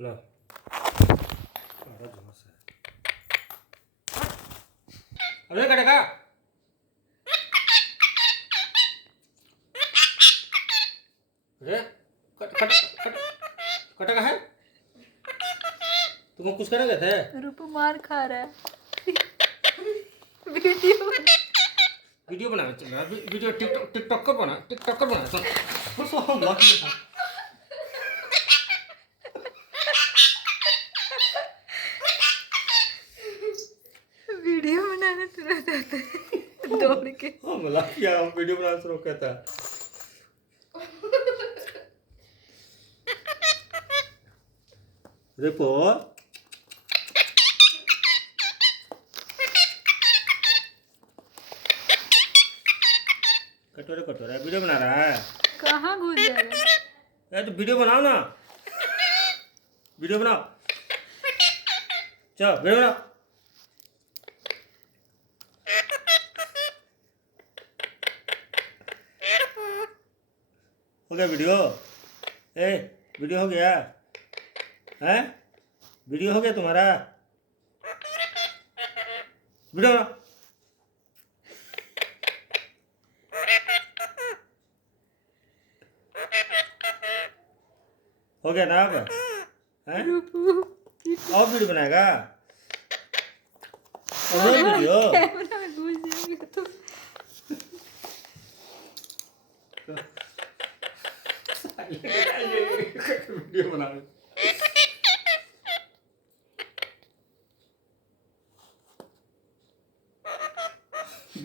लो बड़ा जोश है। अरे कटेगा अरे कट कट कट कटेगा है। तुम कुछ करेंगे थे। रूपू मार खा रहा है। वीडियो वीडियो बना वीडियो टिकटॉक कर बना सुन सो हम लॉक में वीडियो बनाना तुरंत आता है दौड़ के। हम लॉक किया हम वीडियो बनाना शुरू कहता है। देखो कटोरे कटोरे वीडियो बना रहा है। कहाँ घुस जाएगा? यार तो वीडियो बनाओ ना वीडियो बनाओ चलो वीडियो बनाओ। हो गया वीडियो वीडियो हो गया है वीडियो हो गया तुम्हारा वीडियो बनाओ। हो गया ना अब हैं और वीडियो बनाएगा और वीडियो कैमरा में घुस जाएगा तो वीडियो बना